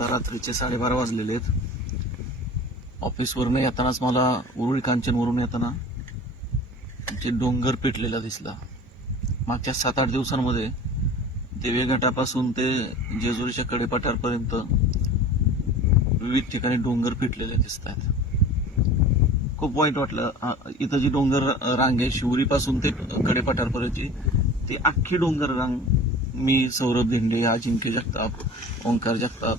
आता रात्रीचे साडेबारा वाजलेले आहेत. ऑफिसवरून येतानाच मला उरुळी कांचनवरून येताना जे डोंगर पेटलेला दिसला. मागच्या सात आठ दिवसांमध्ये देवे घाटापासून ते जेजुरीच्या कडेपाट्यापर्यंत विविध ठिकाणी डोंगर पेटलेले दिसत आहेत. खूप वाईट वाटलं. इथं जी डोंगर रांग आहे शिवरीपासून ते कडेपाट्यापर्यंतची ती अख्खी डोंगर रांग मी सौरभ धेंडे अजिंक्य जगताप ओंकार जगताप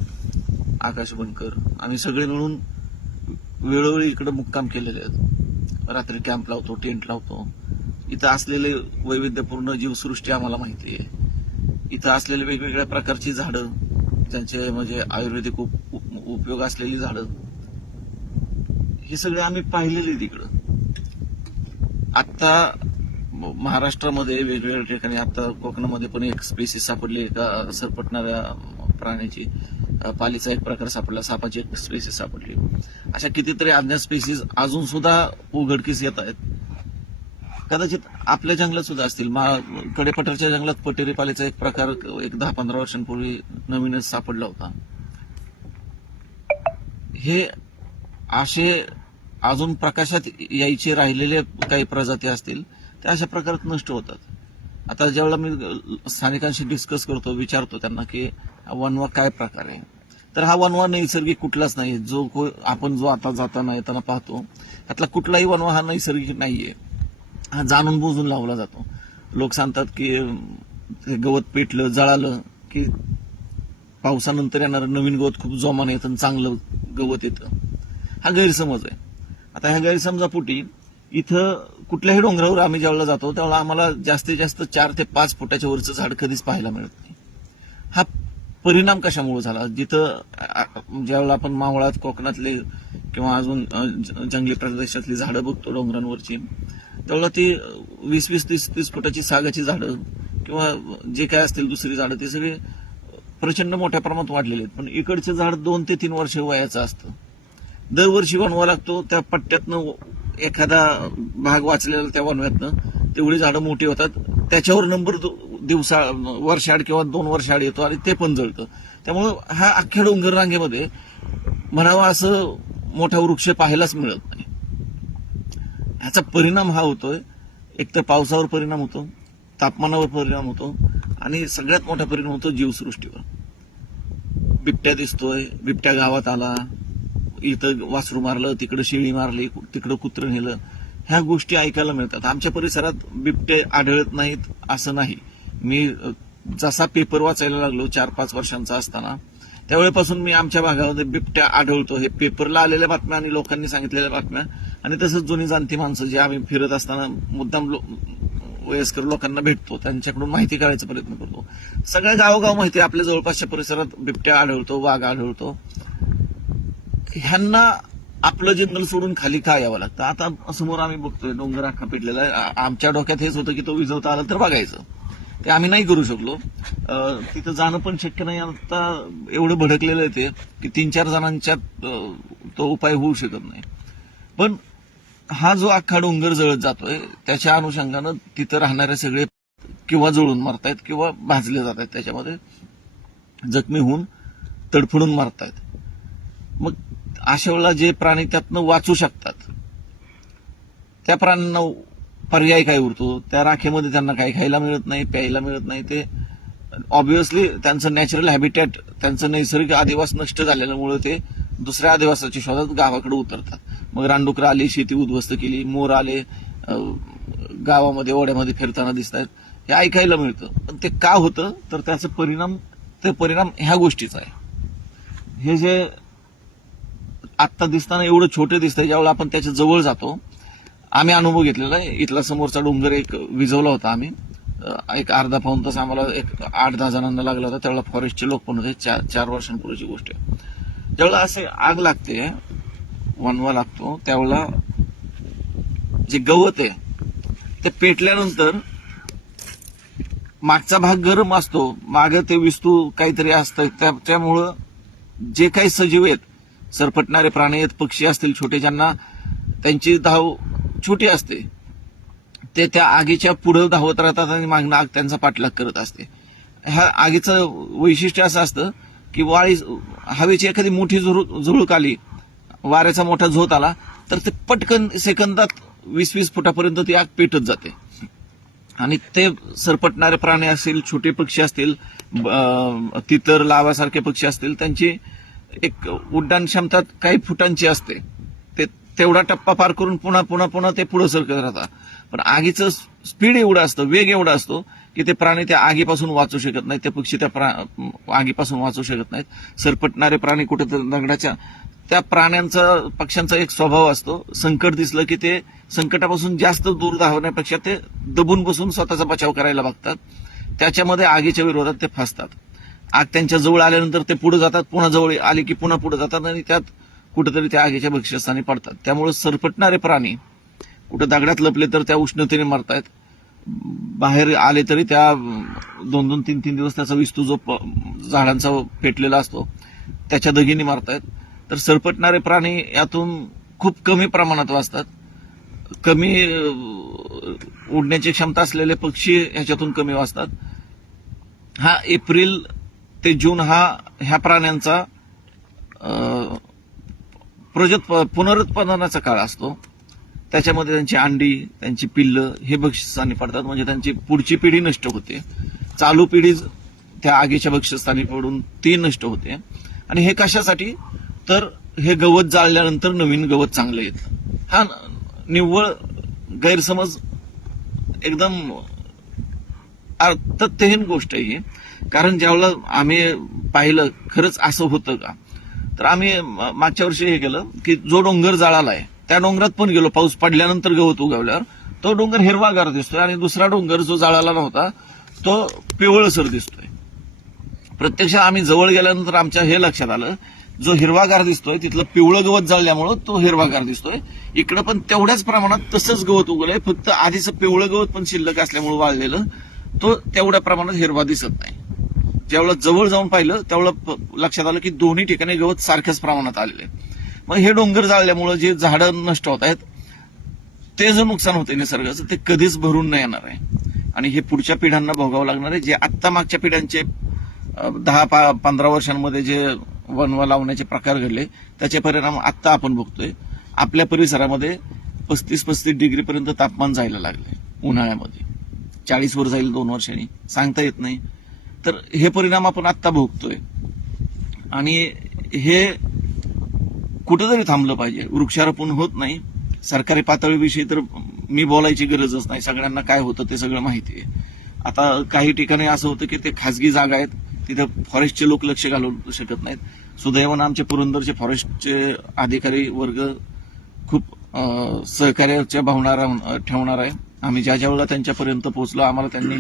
आकाश बनकर आम्ही सगळे मिळून वेळोवेळी इकडे मुक्काम केलेले आहेत. रात्री कॅम्प लावतो टेंट लावतो. इथं असलेले वैविध्यपूर्ण जीवसृष्टी आम्हाला माहिती आहे. इथं असलेले वेगवेगळ्या प्रकारची झाडं त्यांचे म्हणजे आयुर्वेदिक उप- उप- उपयोग असलेली झाडं. हे सगळे आम्ही पाहिलेले तिकडं आत्ता महाराष्ट्रामध्ये वेगवेगळ्या ठिकाणी आता कोकणामध्ये पण एक स्पेसिस सापडली एका सरपटणाऱ्या प्राण्याची. पालीचा एक प्रकार सापडला सापाची एक स्पेसिस सापडली. अशा कितीतरी अज्ञात स्पेसिस अजून सुद्धा उघडकीस येत आहेत. कदाचित आपल्या जंगलात सुद्धा असतील. मा- कडेपठारच्या जंगलात पटेरी पालीचा एक प्रकार एक दहा पंधरा वर्षांपूर्वी नवीनच सापडला होता. हे असे अजून प्रकाशात यायचे राहिलेले काही प्रजाती असतील त्या अशा प्रकारात नष्ट होतात. आता ज्यावेळेला मी स्थानिकांशी डिस्कस करतो विचारतो त्यांना की हा काय प्रकार आहे? तर हा वनवा नैसर्गिक कुठलाच नाही. जो को- आपण जो आता जाताना येताना पाहतो त्यातला कुठलाही वनवा हा नैसर्गिक नाहीये. हा जाणून बुजून लावला जातो. लोक सांगतात की गवत पेटलं जळालं की पावसानंतर येणारं नवीन गवत खूप जोमाने येतं आणि चांगलं गवत येतं. हा गैरसमज आहे. आता ह्या गैरसमजापोटी इथं कुठल्याही डोंगरावर आम्ही ज्यावेळेला जातो त्यावेळेला आम्हाला जास्तीत जास्त चार ते पाच फुटाच्या वरचं झाड कधीच पाहायला मिळत नाही. हा परिणाम कशामुळे झाला? जिथं ज्यावेळेला आपण मावळात कोकणातले किंवा अजून ज- जंगली प्रदेशातली झाडं बघतो डोंगरांवरची त्यावेळेला ती वीस वीस तीस तीस फुटाची सागाची झाडं किंवा जे काय असतील दुसरी झाडं ते सगळे प्रचंड मोठ्या प्रमाणात वाढलेले आहेत. पण इकडचं झाड दोन ते तीन वर्ष वयाचं असतं. दरवर्षी वनवा लागतो त्या पट्ट्यातनं एखादा भाग वाचलेला त्या वनव्यातनं तेवढी झाडं मोठी होतात. त्याच्यावर नंबर दिवसा वर्षाड किंवा दोन वर्षाड येतो आणि ते पण जळतं. त्यामुळं हा अख्ख्या डोंगर रांगेमध्ये म्हणावा असं मोठा वृक्ष पाहायलाच मिळत नाही. ह्याचा परिणाम हा होतोय. एक तर पावसावर परिणाम होतो तापमानावर परिणाम होतो आणि सगळ्यात मोठा परिणाम होतो जीवसृष्टीवर. बिबट्या दिसतोय बिबट्या गावात आला इथं वासरू मारलं तिकडं शेळी मारली तिकडं कुत्रं नेलं. ह्या गोष्टी ऐकायला मिळतात. आमच्या परिसरात बिबटे आढळत नाहीत असं नाही. मी जसा पेपर वाचायला लागलो चार पाच वर्षांचा असताना त्यावेळेपासून मी आमच्या भागामध्ये बिबट्या आढळतो. हे पेपरला आलेल्या बातम्या आणि लोकांनी सांगितलेल्या बातम्या. आणि तसंच जुनी जाणती माणसं जे आम्ही फिरत असताना मुद्दाम लो- वयस्कर लोकांना भेटतो. त्यांच्याकडून माहिती काढायचा प्रयत्न करतो. सगळ्या गावोगाव माहिती आपल्या जवळपासच्या परिसरात बिबट्या आढळतो वाघ आढळतो. ह्यांना आपलं जंगल सोडून खाली का यावं लागतं? आता समोर आम्ही बघतोय डोंगर आखा पेटलेला आमच्या डोक्यात हेच होतं की तो विजवता आला तर बघायचं. ते आम्ही नाही करू शकलो. तिथं जाणं पण शक्य नाही. आता एवढं भडकलेलं आहे ते की तीन चार जणांच्यात तो उपाय होऊ शकत नाही. पण हा जो अख्खा डोंगर जळत जातोय त्याच्या अनुषंगानं तिथं राहणारे सगळे किंवा जळून मारतायत किंवा भाजले जात आहेत त्याच्यामध्ये. जखमी होऊन तडफडून मारतायत. मग अशा वेळेला जे प्राणी त्यातनं वाचू शकतात त्या प्राण्यांना पर्याय काय उरतो? त्या राखेमध्ये त्यांना काही खायला मिळत नाही प्यायला मिळत नाही. ते ऑब्विसली त्यांचं नॅचरल हॅबिटॅट त्यांचं नैसर्गिक आदिवास नष्ट झालेल्यामुळे ते दुसऱ्या आदिवासाच्या शोधात गावाकडे उतरतात. मग रानडुकरं आली शेती उद्ध्वस्त केली मोर आले गावामध्ये ओढ्यामध्ये फिरताना दिसत आहेत हे ऐकायला मिळतं. पण ते का होतं? तर त्याचा परिणाम ते परिणाम ह्या गोष्टीचा आहे. हे जे आत्ता दिसताना एवढं छोटे दिसतंय ज्यावेळेला आपण त्याच्याजवळ जातो आम्ही अनुभव घेतलेला आहे. इथला समोरचा डोंगर एक विजवला होता आम्ही. एक अर्धा पाऊन तास आम्हाला एक आठ दहा जणांना लागला होता. त्यावेळेला फॉरेस्टचे लोक पण होते. चार चार वर्षांपूर्वीची गोष्ट आहे. ज्यावेळेला असे आग लागते वनवा लागतो त्यावेळेला जे गवत आहे ते पेटल्यानंतर मागचा भाग गरम असतो. मागे ते विस्तू काहीतरी असतं. त्या- त्यामुळं जे काही सजीव आहेत सरपटणारे प्राणी आहेत पक्षी असतील छोटे ज्यांना त्यांची धाव छोटी असते. ते त्या आगीच्या पुढं धावत राहतात आणि मागणं आग त्यांचा पाठलाग करत असते. ह्या आगीचं वैशिष्ट्य असं असतं की वाळी हवेची एखादी मोठी झुळूक झुळूक आली वाऱ्याचा मोठा झोत आला तर ते पटकन सेकंदात वीस वीस फुटापर्यंत ती आग पेटत जाते. आणि ते सरपटणारे प्राणी असतील छोटे पक्षी असतील ब- तितर लावासारखे पक्षी असतील त्यांची एक उड्डाण क्षमता काही फुटांची असते. तेवढा टप्पा पार करून पुन्हा पुन्हा पुन्हा ते पुढे सरकत राहतात. पण आगीचं स्पीड एवढं असतं वेग एवढा असतो की ते प्राणी त्या आगीपासून वाचू शकत नाहीत ते पक्षी त्या प्रा- आगीपासून वाचू शकत नाहीत. सरपटणारे प्राणी कुठेतरी दगडाच्या त्या प्राण्यांचा पक्ष्यांचा एक स्वभाव असतो. संकट दिसलं की ते संकटापासून जास्त दूर धावण्यापेक्षा ते दबून बसून स्वतःचा बचाव करायला बघतात. त्याच्यामध्ये आगीच्या विरोधात ते फसतात. आग त्यांच्या जवळ आल्यानंतर ते पुढे जातात पुन्हा जवळ आले की पुन्हा पुढे जातात आणि त्यात कुठेतरी त्या आगीच्या भक्ष्यस्थानी पडतात. त्यामुळे सरपटणारे प्राणी कुठं दगडात लपले तर त्या उष्णतेने मरतायत. बाहेर आले तरी त्या दोन दोन तीन तीन दिवस त्याचा विस्तू जो प- झाडांचा पेटलेला असतो त्याच्या दगीने मारतायत. तर सरपटणारे प्राणी यातून खूप कमी प्रमाणात वाचतात. कमी उडण्याची क्षमता असलेले पक्षी ह्याच्यातून कमी वाचतात. हा एप्रिल ते जून हा ह्या प्राण्यांचा प्रजोत पुनरुत्पादनाचा काळ असतो. त्याच्यामध्ये त्यांची अंडी त्यांची पिल्लं हे बक्षिसस्थानी पडतात. म्हणजे त्यांची पुढची पिढी नष्ट होते. चालू पिढी त्या आगीच्या बक्षस्थानी पडून ती नष्ट होते. आणि हे कशासाठी? तर हे गवत जाळल्यानंतर नवीन गवत चांगलं येतं. हा निव्वळ गैरसमज एकदम तथ्यहीन गोष्ट आहे कारण ज्यावेळेला आम्ही पाहिलं खरंच असं होतं का? तर आम्ही मागच्या वर्षी हे केलं की जो डोंगर जाळाला आहे त्या डोंगरात पण गेलो. पाऊस पडल्यानंतर गवत उगवल्यावर. तो डोंगर हिरवागार दिसतोय आणि दुसरा डोंगर जो जाळाला नव्हता तो पिवळसर दिसतोय. प्रत्यक्ष आम्ही जवळ गेल्यानंतर आमच्या हे लक्षात आलं जो हिरवागार दिसतोय तिथलं पिवळं गवत जाळल्यामुळं तो हिरवागार दिसतोय. इकडं पण तेवढ्याच प्रमाणात तसंच गवत उगलंय फक्त आधीचं पिवळं गवत पण शिल्लक असल्यामुळे वाळलेलं तो तेवढ्या प्रमाणात हिरवा दिसत नाही. ज्यावेळेला जवळ जाऊन पाहिलं त्यावेळेला प- लक्षात आलं की दोन्ही ठिकाणी गवत सारख्याच प्रमाणात आलेले मग हे डोंगर जाळल्यामुळं जे झाडं नष्ट होत आहेत ते जे नुकसान होते निसर्गाचं ते कधीच भरून नाही येणार आहे. आणि हे पुढच्या पिढ्यांना भोगावं लागणार आहे जे आत्ता मागच्या पिढ्यांचे दहा पा- पंधरा वर्षांमध्ये जे वनवा लावण्याचे प्रकार घडले त्याचे परिणाम आत्ता आपण बघतोय. आपल्या परिसरामध्ये पस्तीस पस्तीस डिग्रीपर्यंत तापमान जायला लागले उन्हाळ्यामध्ये. चाळीस वर जाईल दोन वर्षांनी. सांगता येत नाही. तर हे परिणाम आपण आत्ता भोगतोय. आणि हे कुठेतरी थांबलं पाहिजे. वृक्षारोपण होत नाही. सरकारी पातळीविषयी तर मी बोलायची गरजच नाही. सगळ्यांना काय होतं ते सगळं माहिती आहे. आता काही ठिकाणी असं होतं की ते खाजगी जागा आहेत. तिथं फॉरेस्टचे लोक लक्ष घालू शकत नाहीत. सुदैवानं आमचे पुरंदरचे फॉरेस्टचे अधिकारी वर्ग खूप सहकार्याच्या भावना ठेवणार आहे. आम्ही ज्या ज्या वेळेला त्यांच्यापर्यंत पोहोचलो आम्हाला त्यांनी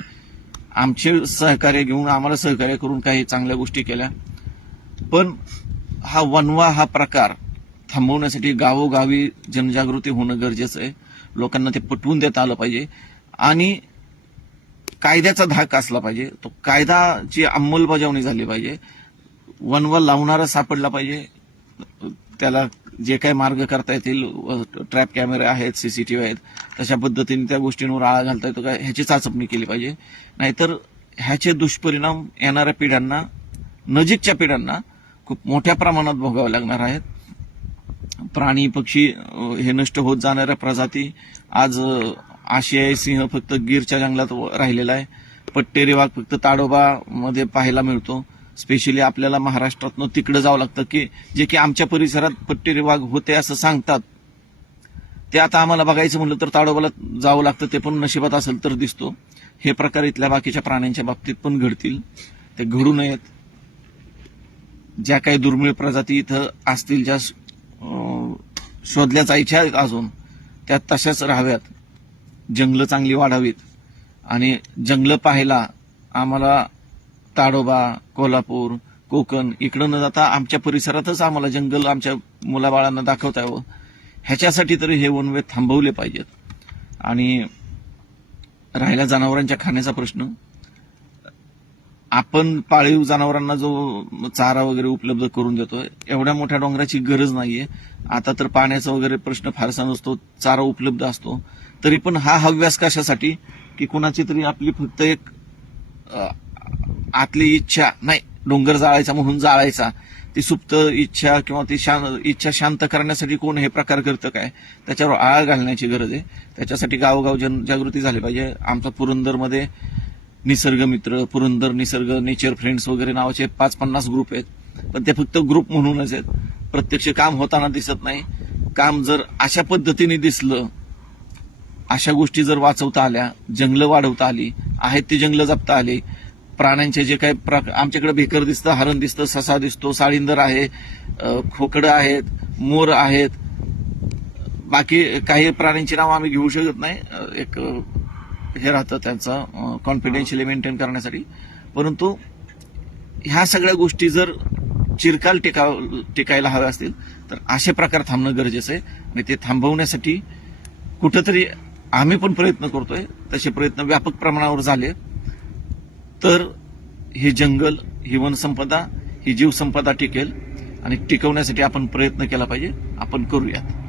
आमचे सहकार्य घेऊन आम्हाला सहकार्य करून काही चांगल्या गोष्टी केल्या. पण हा वनवा हा प्रकार थांबवण्यासाठी गावोगावी जनजागृती होणं गरजेचं आहे. लोकांना ते पटवून देता आलं पाहिजे. आणि कायद्याचा धाक असला पाहिजे. तो कायदाची अंमलबजावणी झाली पाहिजे. वनवा लावणारा सापडला पाहिजे. त्याला जे काही मार्ग करता येतील ट्रॅप कॅमेरे आहेत सीसीटीव्ही आहेत तशा पद्धतीने त्या गोष्टींवर आळा घालता येतो का? ह्याची चाचपणी केली पाहिजे. नाहीतर ह्याचे दुष्परिणाम येणाऱ्या पिढ्यांना नजीकच्या पिढ्यांना खूप मोठ्या प्रमाणात भोगावे लागणार आहेत. प्राणी पक्षी हे नष्ट होत जाणाऱ्या प्रजाती आज आशियाई सिंह फक्त गीरच्या जंगलात व- राहिलेला आहे. पट्टेरी वाघ फक्त ताडोबा मध्ये पाहायला मिळतो. स्पेशली आपल्याला महाराष्ट्रातनं तिकडं जावं लागतं की जे की आमच्या परिसरात पट्टेरी वाघ होते असं सांगतात. ते आता आम्हाला बघायचं म्हणलं तर ताडोबाला जावं लागतं ते पण नशिबात असेल तर दिसतो. हे प्रकार इथल्या बाकीच्या प्राण्यांच्या बाबतीत पण घडतील. ते घडू नयेत. ज्या काही दुर्मिळ प्रजाती इथं असतील ज्या शोधल्या जायच्या अजून त्या तशाच राहाव्यात. जंगलं चांगली वाढावीत. आणि जंगलं पाहायला आम्हाला ताडोबा कोल्हापूर कोकण इकडं न जाता आमच्या परिसरातच आम्हाला जंगल आमच्या मुलाबाळांना दाखवता यावं हो. ह्याच्यासाठी तरी हे वनवे थांबवले पाहिजेत. आणि राहिला जनावरांच्या खाण्याचा प्रश्न. आपण पाळीव जनावरांना जो चारा वगैरे उपलब्ध करून देतोय एवढ्या मोठ्या डोंगराची गरज नाहीये. आता तर पाण्याचा वगैरे प्रश्न फारसा नसतो चारा उपलब्ध असतो. तरी पण हा हव्यास कशासाठी की कुणाची तरी आपली फक्त एक आतली इच्छा नाही डोंगर जाळायचा म्हणून जाळायचा ती सुप्त इच्छा किंवा ती शां इच्छा शांत करण्यासाठी कोण हे प्रकार करतं काय? त्याच्यावर आळा घालण्याची गरज आहे. त्याच्यासाठी गावोगाव जनजागृती झाली पाहिजे. आमचा पुरंदरमध्ये निसर्ग मित्र पुरंदर निसर्ग नेचर फ्रेंड्स वगैरे नावाचे पाच पन्नास ग्रुप आहेत. पण ते फक्त ग्रुप म्हणूनच आहेत. प्रत्यक्ष काम होताना दिसत नाही. काम जर अशा पद्धतीने दिसलं अशा गोष्टी जर वाचवता आल्या जंगलं वाढवता आली आहेत ती जंगलं जपता आली प्राण्यांचे जे काही प्रक- आमच्याकडे भेकर दिसतं हरण दिसतं ससा दिसतो साळींदर आहे खोकडं आहेत मोर आहेत. बाकी काही प्राण्यांची नावं आम्ही घेऊ शकत नाही. एक हे राहतं त्यांचं कॉन्फिडेन्शियली मेंटेन करण्यासाठी. परंतु ह्या सगळ्या गोष्टी जर चिरकाल टिका टिकायला हव्या असतील तर असे प्रकार थांबणं गरजेचं आहे. आणि ते थांबवण्यासाठी कुठंतरी आम्ही पण प्रयत्न करतोय. तसे प्रयत्न व्यापक प्रमाणावर झाले. तर हे जंगल ही वनसंपदा ही जीवसंपदा टिकेल आणि टिकवण्यासाठी आपण प्रयत्न केला पाहिजे. आपण करूयात.